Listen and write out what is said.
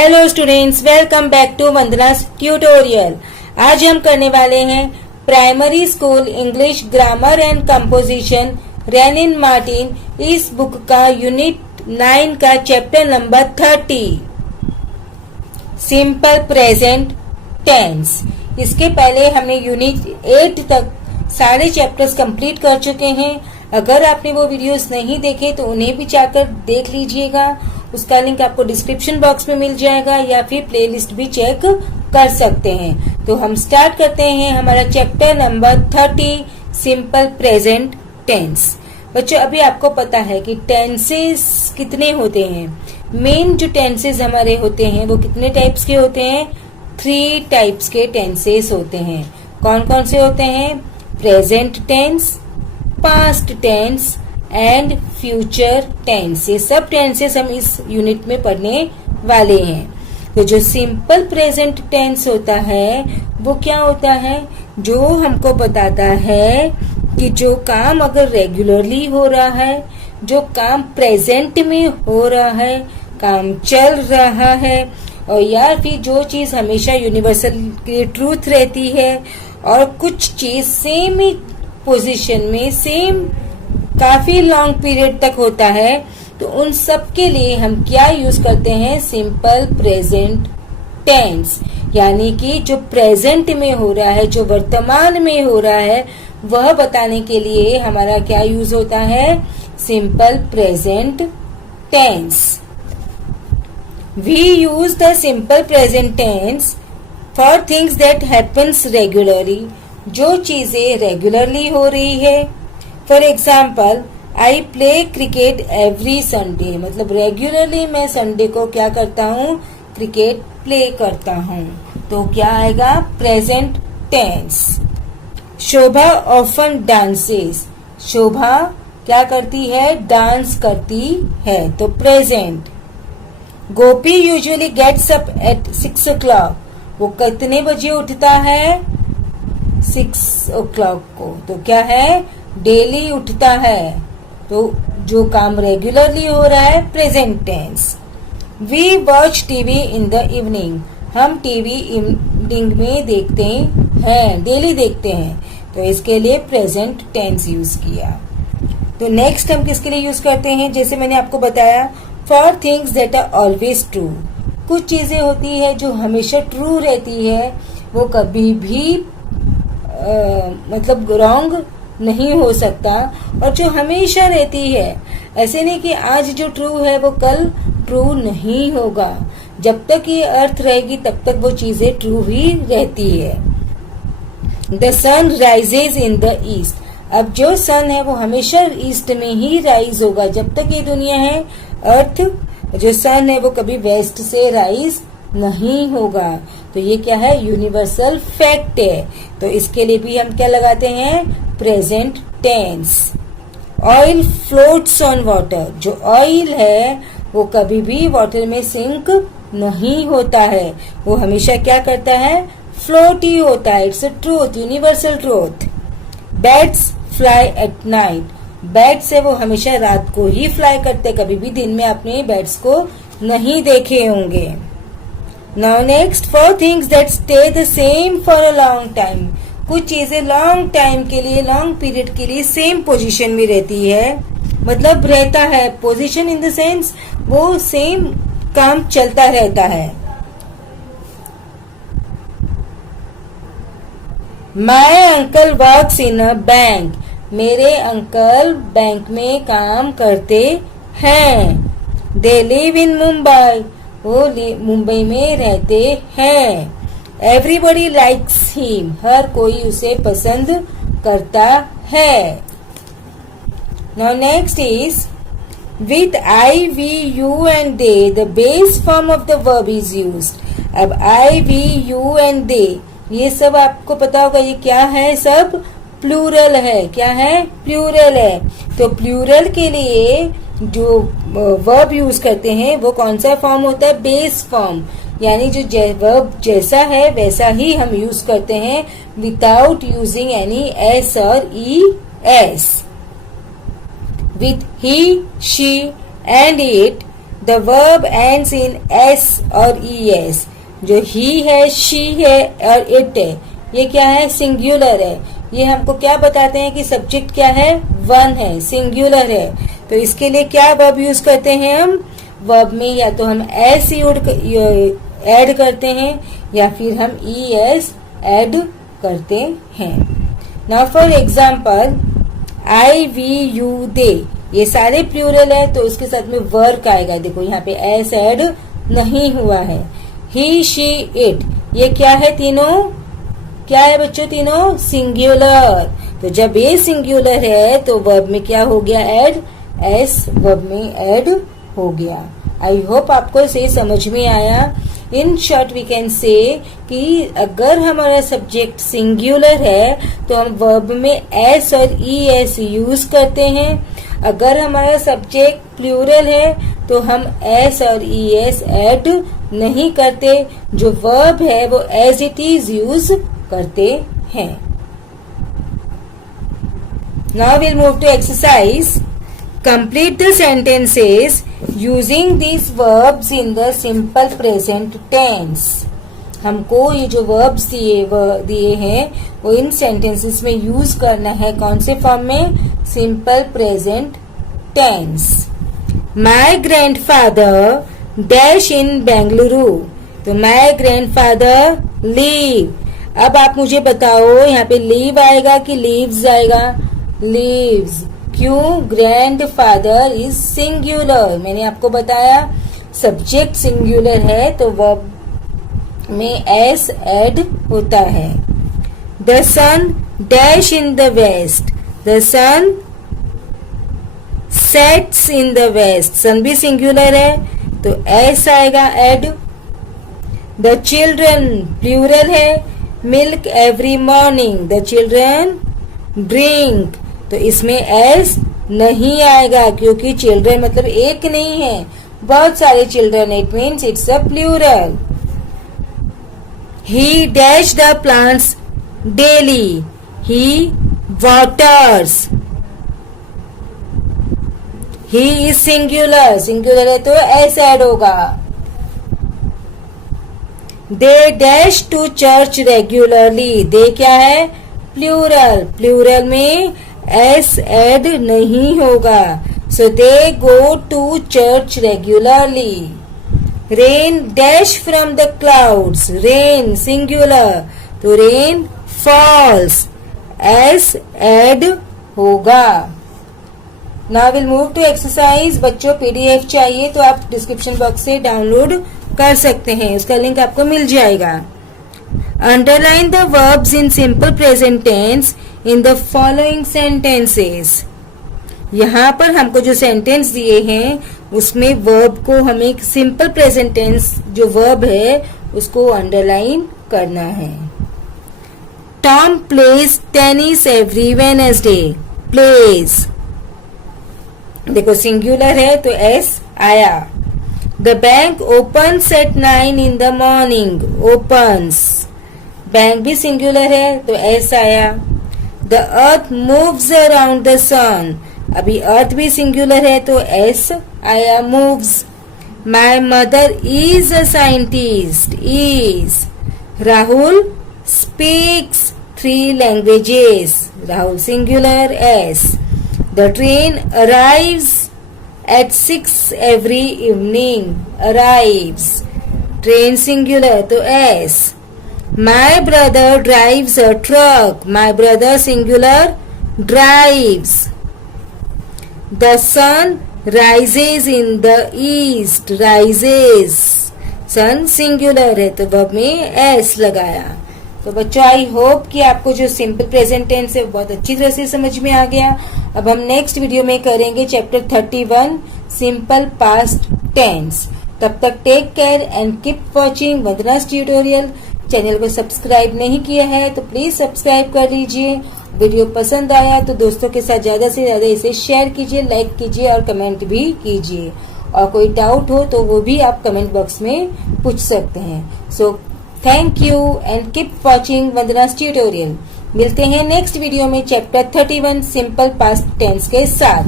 Hello students, welcome back to Vandana's tutorial. आज हम करने वाले हैं primary school English grammar and composition Wren and Martin इस बुक का यूनिट 9 का chapter number 30 simple present tense. इसके पहले हमने यूनिट 8 तक सारे चैप्टर्स कंप्लीट कर चुके हैं। अगर आपने वो वीडियोस नहीं देखे तो उन्हें भी जाकर देख लीजिएगा। उसका लिंक आपको डिस्क्रिप्शन बॉक्स में मिल जाएगा या फिर प्लेलिस्ट भी चेक कर सकते हैं। तो हम स्टार्ट करते हैं हमारा chapter number 30 simple present tense. बच्चों, अभी आपको पता है कि टेंसेस कितने होते हैं। मेन जो टेंसेस हमारे होते हैं वो कितने टाइप्स के होते हैं? 3 टाइप्स के टेंसेस होते हैं। कौन कौन से होते हैं? Present tense, past tense and future tense. ये सब टेंसेस हम इस यूनिट में पढ़ने वाले हैं। तो जो सिंपल प्रेजेंट टेंस होता है वो क्या होता है? जो हमको बताता है कि जो काम अगर रेगुलरली हो रहा है, जो काम प्रेजेंट में हो रहा है, काम चल रहा है, और या फिर जो चीज हमेशा यूनिवर्सल की ट्रूथ रहती है और कुछ चीज सेम ही पोजीशन में सेम काफी लॉन्ग पीरियड तक होता है, तो उन सब के लिए हम क्या यूज करते हैं? Simple present tense. यानी कि जो प्रेजेंट में हो रहा है, जो वर्तमान में हो रहा है, वह बताने के लिए हमारा क्या यूज होता है? Simple present tense. We use the simple present tense for things that happens regularly. जो चीजें रेगुलरली हो रही है। For example, I play cricket every Sunday. मतलब रेगुलरली मैं संडे को क्या करता हूँ? क्रिकेट प्ले करता हूँ। तो क्या आएगा? Present tense. Shobha often dances. Shobha क्या करती है? डांस करती है। तो present. Gopi usually gets up at 6 o'clock। वो कितने बजे उठता है? 6 o'clock को। तो क्या है? डेली उठता है। तो जो काम रेगुलरली हो रहा है, present tense. We watch TV in the evening. हम टीवी इवनिंग में देखते हैं, डेली देखते हैं। तो इसके लिए प्रेजेंट टेंस यूज किया। तो नेक्स्ट हम किसके लिए यूज करते हैं? जैसे मैंने आपको बताया, for things that are always true. कुछ चीजें होती है जो हमेशा ट्रू रहती है, वो कभी भी मतलब रॉन्ग नहीं हो सकता, और जो हमेशा रहती है, ऐसे नहीं कि आज जो ट्रू है वो कल ट्रू नहीं होगा। जब तक ये अर्थ रहेगी तब तक वो चीजें ट्रू ही रहती है। The sun rises in the east. अब जो सन है वो हमेशा ईस्ट में ही राइज होगा। जब तक ये दुनिया है, अर्थ जो सन है वो कभी वेस्ट से राइज नहीं होगा। तो ये क्या है? यूनिवर्सल फैक्ट है। तो इसके लिए भी हम क्या लगाते हैं? Present tense. Oil floats on water. जो ऑयल है वो कभी भी वाटर में सिंक नहीं होता है, वो हमेशा क्या करता है? फ्लोट ही होता है। It's a truth, universal truth. Bats fly at night. Bats है वो हमेशा रात को ही फ्लाई करते, कभी भी दिन में आपने बैट्स को नहीं देखे होंगे। Now next, for things that stay the same for a long time. कुछ चीजें लॉन्ग टाइम के लिए, लॉन्ग पीरियड के लिए सेम पोजीशन में रहती है। मतलब रहता है, पोजीशन इन द सेंस वो सेम काम चलता रहता है। My uncle works in a bank. मेरे अंकल बैंक में काम करते हैं। They live in Mumbai. वो मुंबई में रहते हैं। Everybody likes him. हर कोई उसे पसंद करता है। Now next is with I, we, you and they the base form of the verb is used. अब I, we, you and they, ये सब आपको पता होगा ये क्या है? सब प्लूरल है। क्या है? प्लूरल है। तो प्लूरल के लिए जो वर्ब यूज करते हैं वो कौन सा फॉर्म होता है? Base form. यानी जो वर्ब जैसा है वैसा ही हम यूज करते हैं विदाउट यूजिंग एनी एस और E S. With he, she and it the verb ends in S और ईएस। जो ही है, शी है और इट है, ये क्या है? सिंगुलर है। ये हमको क्या बताते हैं कि सब्जेक्ट क्या है? वन है, सिंगुलर है। तो इसके लिए क्या वर्ब यूज करते हैं हम? वर्ब में या तो हम एस ऐड करते हैं या फिर हम ईएस ऐड करते हैं। Now for example, I, we, you, they, ये सारे प्लूरल है तो उसके साथ में वर्क आएगा। देखो यहाँ पे एस ऐड नहीं हुआ है। ही, शी, इट, ये क्या है? तीनों क्या है बच्चों? तीनों सिंगुलर। तो जब ये सिंगुलर है तो वर्ब में क्या हो गया? ऐड, एस वर्ब में ऐड हो गया। आई होप आपको इसे समझ में आया। In short we can say कि अगर हमारा सब्जेक्ट सिंगुलर है तो हम वर्ब में एस और ई एस यूज करते हैं। अगर हमारा सब्जेक्ट प्लूरल है तो हम एस और ई एस ऐड नहीं करते, जो वर्ब है वो एज इट इज यूज करते हैं। Now will move to exercise. Complete the sentences using these verbs in the simple present tense. हमको ये जो वर्ब्स दिए हैं वो इन सेंटेंसेस में यूज करना है। कौन से फॉर्म में? Simple present tense. My grandfather dash in Bengaluru. तो माई ग्रैंडफादर लीव। अब आप मुझे बताओ यहाँ पे लीव आएगा कि लीव्स आएगा? लीव्स। क्यों? Grandfather is singular. मैंने आपको बताया सब्जेक्ट सिंगुलर है तो वर्ब में एस ऐड होता है। The sun dash in the west. The sun sets in the west. Sun भी सिंगुलर है तो एस आएगा ऐड। द चिल्ड्रन प्लूरल है। Milk every morning. The children drink. तो इसमें एस नहीं आएगा क्योंकि चिल्ड्रन मतलब एक नहीं है, बहुत सारे children. It means it's a plural. He dash the plants daily. He waters. He is singular. Singular है तो एस ऐड होगा। They dash to church regularly. They क्या है? प्लूरल। प्लूरल में एस ऐड नहीं होगा। So they go to church regularly. Rain dash from the clouds. Rain singular तो rain falls. S add होगा। Now will move to exercise. बच्चों PDF चाहिए तो आप डिस्क्रिप्शन बॉक्स से डाउनलोड कर सकते हैं, उसका लिंक आपको मिल जाएगा। Underline the verbs in simple present tense in the following sentences. यहाँ पर हमको जो सेंटेंस दिए हैं उसमें वर्ब को हमें सिंपल प्रेजेंट टेंस जो वर्ब है उसको अंडरलाइन करना है। Tom plays tennis every Wednesday. Plays देखो सिंगुलर है तो एस आया। The bank opens at 9 in the morning। Opens. Bank भी सिंगुलर है तो एस आया। The earth moves around the sun. अभी अर्थ भी सिंगुलर है तो एस आया, moves. My mother is a scientist. Is. Rahul speaks 3 languages। Rahul singular, S. The train arrives at 6 every evening। arrives। Train singular तो S. My brother drives a truck। My brother singular, drives। The sun rises in the east। rises। Sun singular है तो verb में S लगाया। तो बच्चों I hope कि आपको जो सिंपल प्रेजेंट टेंस है बहुत अच्छी तरह से समझ में आ गया। अब हम नेक्स्ट वीडियो में करेंगे चैप्टर 31 सिंपल पास्ट टेंस। तब तक take care and keep watching Vandana's tutorial. Channel को सब्सक्राइब नहीं किया है तो प्लीज सब्सक्राइब कर लीजिए। वीडियो पसंद आया तो दोस्तों के साथ ज्यादा से ज्यादा इसे शेयर कीजिए, लाइक कीजिए और कमेंट भी कीजिए। और कोई डाउट हो तो वो भी आप कमेंट बॉक्स में पूछ सकते हैं। So thank you and keep watching Vandana's tutorial. मिलते हैं नेक्स्ट वीडियो में चैप्टर 31 सिंपल पास्ट टेंस के साथ।